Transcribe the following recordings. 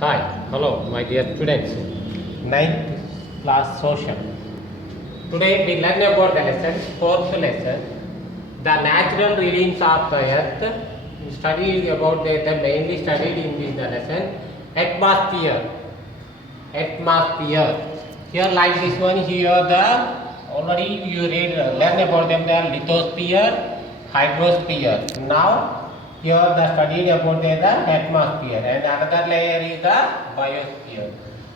Hi, hello, my dear students. Ninth class social. Today we learn about the lesson, fourth lesson, the natural readings of the earth. We study about the mainly studied in this lesson, atmosphere. Atmosphere. Here like this one, here the already you read learn about them the lithosphere, hydrosphere. Now here the studied about the atmosphere and another layer is the biosphere.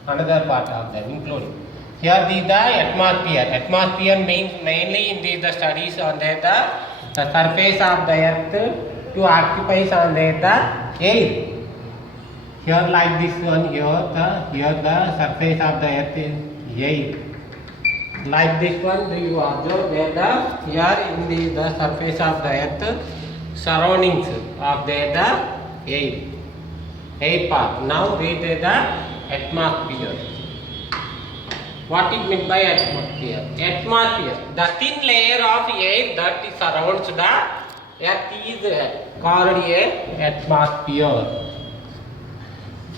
Another part of them including. Here is the atmosphere. Atmosphere means mainly in the studies on the surface of the earth to occupies on the air. Here like this one here the surface of the earth is air. Like this one do you observe there the here in the surface of the earth surroundings of the air part. Now read the atmosphere. What it meant by atmosphere? Atmosphere, the thin layer of air that surrounds the earth is called a atmosphere.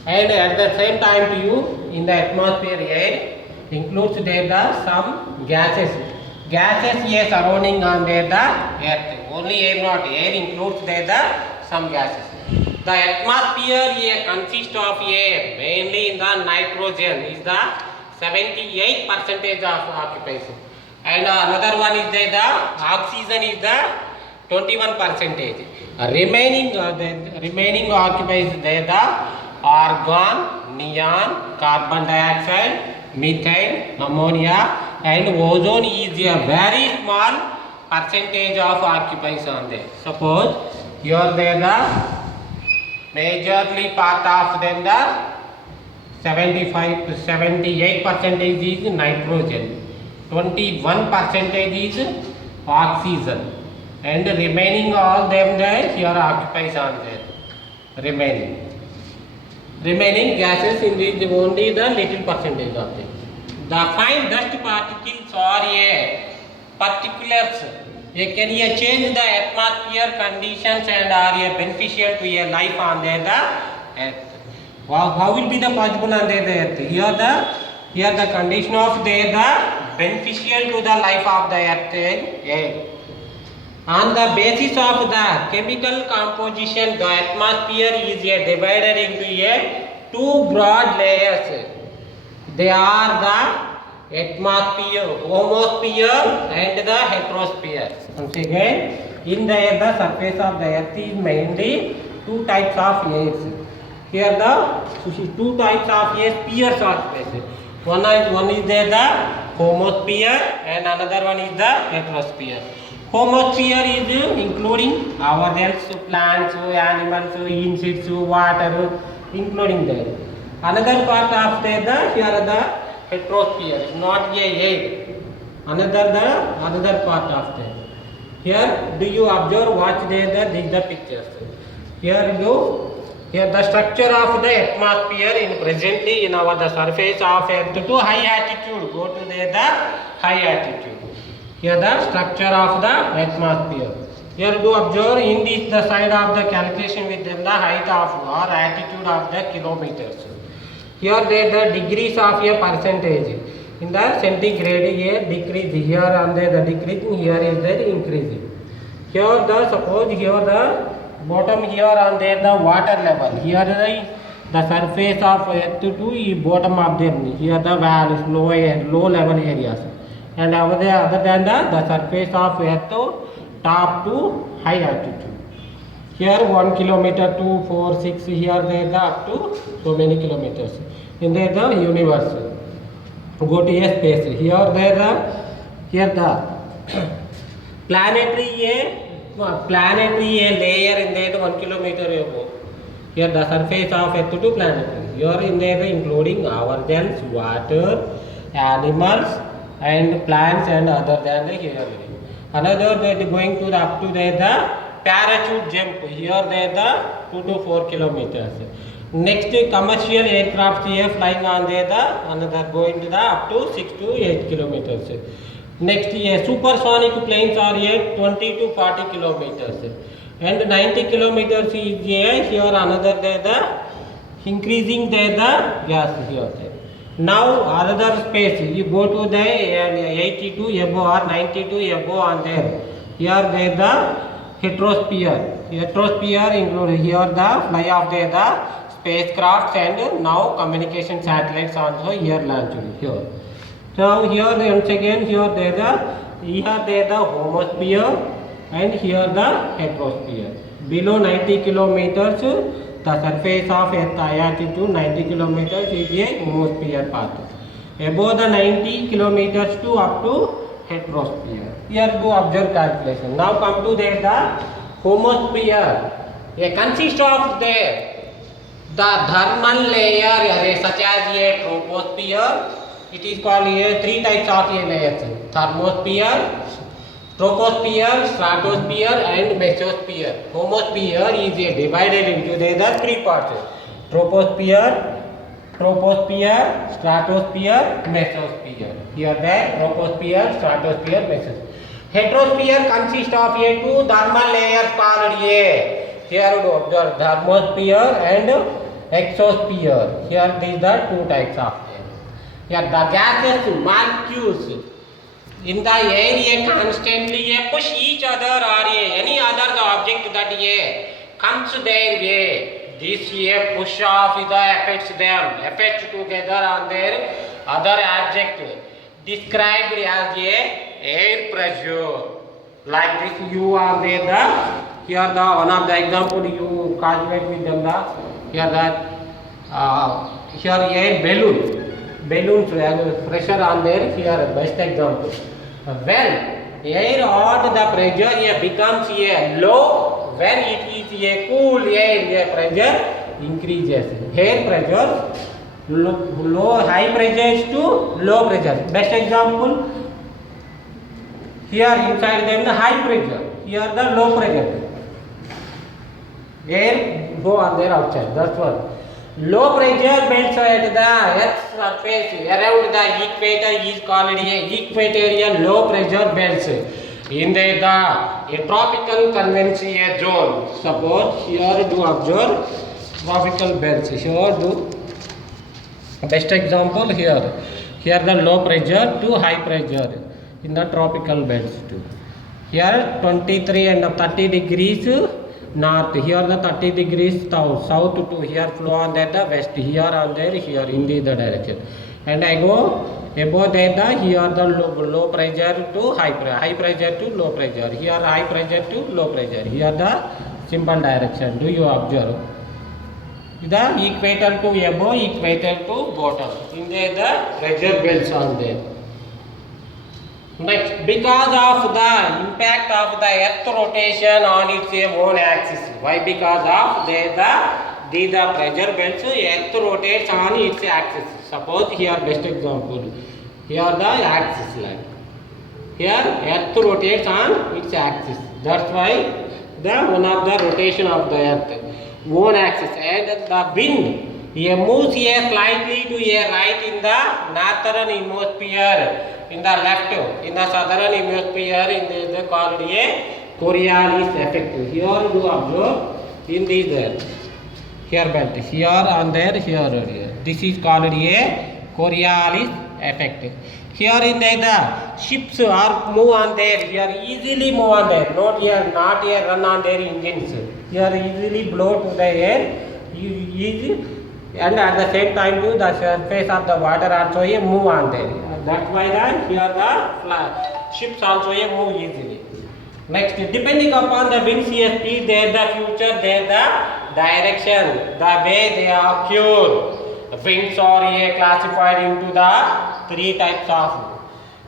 And at the same time to you in the atmosphere air includes there some gases. Gases here surrounding on there the earth. Only air not air includes there some gases. The atmosphere here consists of air mainly in the nitrogen is the 78% of occupation. And another one is there the oxygen is the 21%. Remaining occupies there the argon, neon, carbon dioxide, methane, ammonia and ozone is a very small percentage of occupies on there. Suppose here there the majorly part of them the 75 to 78% is nitrogen, 21% is oxygen and remaining all them there here occupies on there. Remaining gases in this only the little percentage of them. The fine dust particles are a particulars. They can change the atmosphere conditions and are beneficial to a life on the earth. How will be the possible on the earth? Here the condition of the beneficial to the life of the earth. On the basis of the chemical composition, the atmosphere is divided into two broad layers. They are the homosphere and the heterosphere. Once again, in the surface of the earth is mainly two types of layers. Here the two types of spheres are present. One is there the homosphere and another one is the heterosphere. Homosphere is including ourselves, plants, animals, insects, water, including that. Another part of here the heterosphere is not a air. Another part of that. Here do you observe watch these the pictures. Here the structure of the atmosphere in presently in the surface of earth to high altitude. Go to the high altitude. Here the structure of the atmosphere. Here do observe in this the side of the calculation with them the height of or altitude of the kilometers. Here the degrees of a percentage. In the centigrade a decrease here on the decreasing, here is the increasing. Here the suppose here the bottom here on there the water level. Here the surface of earth to bottom of them. Here the valleys low level areas. And over there other than the surface of earth to top to high altitude. Here 1 kilometer, 2, 4, 6, here there the up to so many kilometers. In there the universe. Go to a space. Here the planetary layer in there 1 kilometer above. Here the surface of earth to planetary. Here in there including ourselves, water, animals and plants and other than the here. Another that going to the up to there the parachute jump. Here there the 2 to 4 kilometers. Next commercial aircraft here flying on there the another going to the up to 6 to 8 kilometers. Next supersonic planes are here 20 to 40 kilometers. And 90 kilometers is here another there the increasing there the gas here. Now another space, you go to the 82 above or 92 above and there. Here there the heterosphere. Heterosphere include here the fly of the spacecrafts and now communication satellites also here launched here. So here once again here there the homosphere and here the heterosphere. Below 90 kilometers, the surface of Earth altitude 90 kilometers is a homosphere path. Above the 90 kilometers to up to heterosphere. Here go observe calculation. Now come to the homosphere. It consists of the thermal layer such as a troposphere. It is called three types of layers: thermosphere, troposphere, stratosphere and mesosphere. Homosphere is divided into the three parts: troposphere, stratosphere, mesosphere. Here the troposphere, stratosphere, mesosphere. Heterosphere consists of two thermal layers called here you observe thermosphere and exosphere. Here these are two types of them. Here the gases molecules in the area constantly push each other or any other object that comes their way. This push off affects together on their other object described as air pressure. Like this U on there here the one of the example you calculate with them here a balloon pressure on there here best example. When air at the pressure becomes low, when it is a cool air pressure increases. Air pressure high pressure to low pressure. Best example here inside them the high pressure, here the low pressure. Air go on there outside. That's one. Low pressure belts at the Earth's surface around the equator is called equatorial low pressure belts. In the tropical convective zone. Suppose here do observe tropical belts. Here do best example here. Here the low pressure to high pressure in the tropical belts too. Here 23 and 30 degrees north, here the 30 degrees south to here flow on that the west, here on there, here in the direction. And I go above that here the low pressure to high pressure to low pressure, here high pressure to low pressure, here the simple direction. Do you observe? The equator to above, equator to bottom. In there the pressure belts on there. Next, because of the impact of the earth rotation on its own axis. Why? Because of the pressure belts, earth rotates on its axis. Suppose here best example. Here the axis line. Here earth rotates on its axis. That's why the one of the rotation of the earth own axis, and the wind moves slightly to right in the northern hemisphere. In the left, in the southern hemisphere, in the called Coriolis effect. Here do observe in this here belt, here on there, here. This is called Coriolis effect. Here in the ships are move on there. Here easily move on there. Not here run on their engines. Here easily blow to the air. Easy. And at the same time too, the surface of the water also move on there. That's why here the ships also move easily. Next, depending upon the wind speed, there the future, there the direction, the way they occur. Winds are classified into the three types of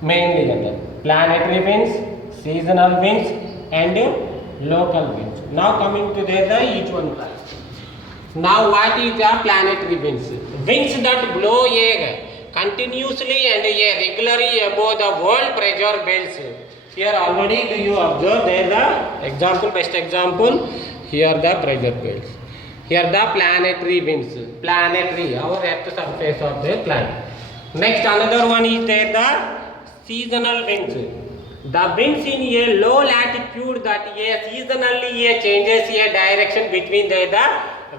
mainly planetary winds, seasonal winds, and local winds. Now coming to the each one class. Now what is the planetary winds? Winds that blow continuously and regularly above the world pressure belts. Here already do you observe there the example, best example, here the pressure belts. Here the planetary winds, planetary, our earth surface of the planet. Next another one is there the seasonal winds. The winds in a low latitude that seasonally changes direction between the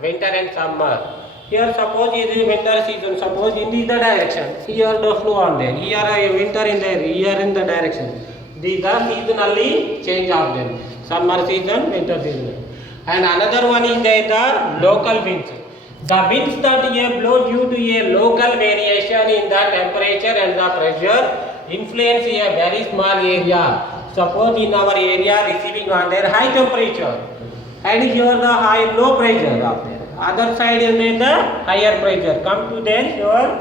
winter and summer. Here suppose it is winter season, suppose in the direction, here the flow on there, here a winter in there, here in the direction. These are seasonally change of them. Summer season, winter season. And another one is there the local winds. The winds that here blow due to a local variation in the temperature and the pressure influence a very small area. Suppose in our area receiving on there high temperature and here the high low pressure of there. Other side is the higher pressure. Come to there here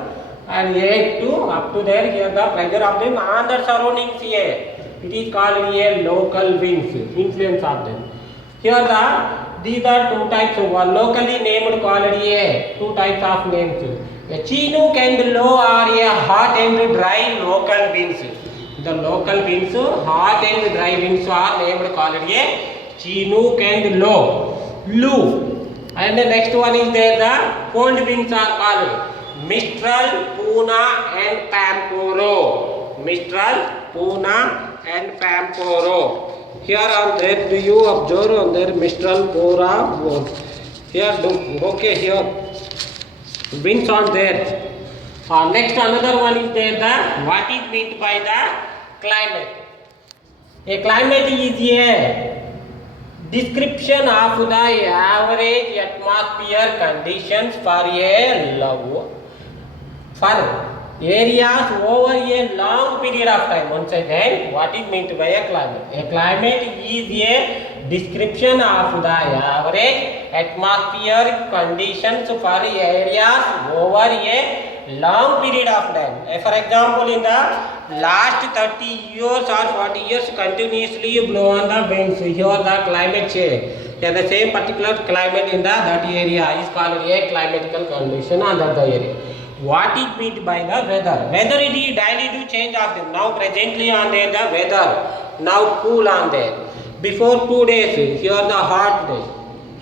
and 8 to up to there here the pressure of them on the surroundings here. It is called a local winds, influence of them. Here these are two types of locally named called a two types of names. A Chinook and low are a hot and dry local winds. The local winds, hot and dry winds are named called a Chinook and low. And the next one is there the cold winds are called Mistral, Puna and Pamporo. Mistral, Puna and Pamporo. Here on there, do you observe on there Mistral, Pura? Here, okay, here winds on there. Next another one is there the what is meant by the climate. A climate is a description of the average atmosphere conditions for areas over a long period of time. Once again, what is meant by a climate? A climate is a description of the average atmospheric conditions for areas over a long period of time. For example, in the last 30 years or 40 years continuously blow on the winds, here the climate change. Here the same particular climate in that area is called a climatical condition under the area. What is meant by the weather? Weather it is daily to change of them. Now presently on there the weather, now cool on there. Before 2 days, here the hot day.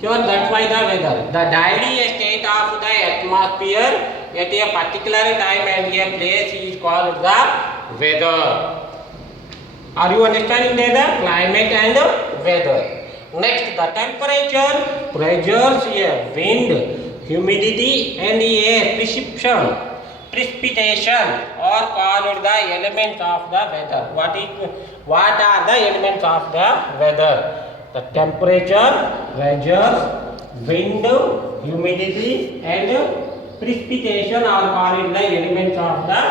Here that's why the weather. The daily state of the atmosphere at a particular time and a place is called the weather. Are you understanding there the climate and the weather? Next, the temperature, pressures, wind, humidity and precipitation are called the elements of the weather. What are the elements of the weather? The temperature, pressures, wind, humidity and precipitation are called the elements of the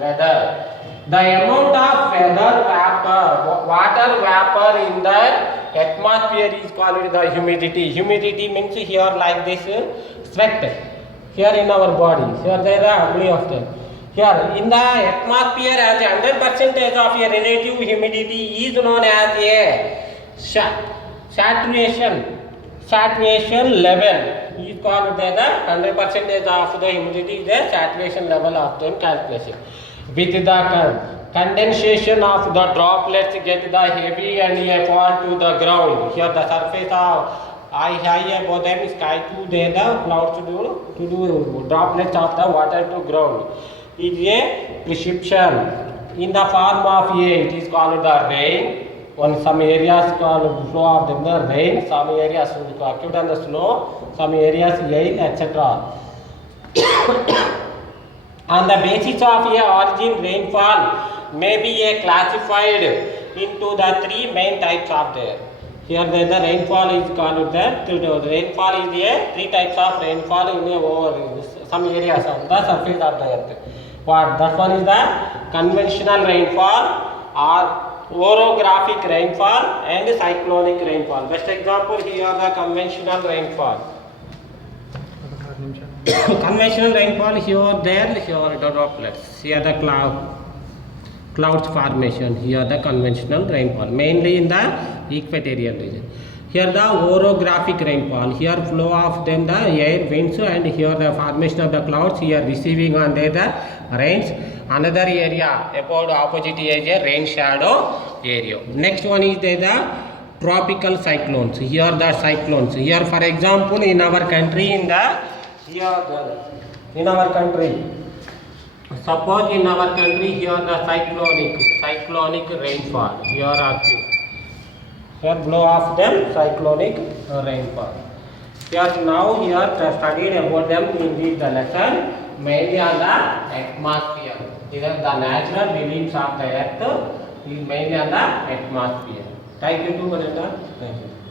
weather. The amount of water vapor in the atmosphere is called the humidity. Humidity means here like this sweat. Here in our body. Here there are ugly of them. Here in the atmosphere as a 100% of a relative humidity is known as a saturation level. Is called the 100% of the humidity is the saturation level of the calculation. With the condensation of the droplets get the heavy and fall to the ground. Here the surface of high above them sky to there the clouds to do droplets of the water to ground. It is a precipitation in the form of it is called the rain. On some areas called flow of them the rain, some areas acute and the snow, some areas hail, etc. On the basis of a origin, rainfall may be classified into the three main types of there. Here the rainfall is called the rainfall is a three types of rainfall in over some areas on the surface of the earth. That one is the conventional rainfall or orographic rainfall and cyclonic rainfall. Best example here the conventional rainfall. Conventional rainfall here the droplets, here the clouds formation, here the conventional rainfall mainly in the equatorial region. Here the orographic rainfall, here flow of then the air winds and here the formation of the clouds, here receiving on there the rains. Another area about opposite is a rain shadow area. Next one is there the tropical cyclones. Here the cyclones, here for example in our country suppose in our country here the cyclonic rainfall here are few. Here blow off them cyclonic rainfall. Here now here studied about them in the lesson mainly on the atmosphere. Here the natural release of the earth is mainly on the atmosphere. Thank you to Thank you.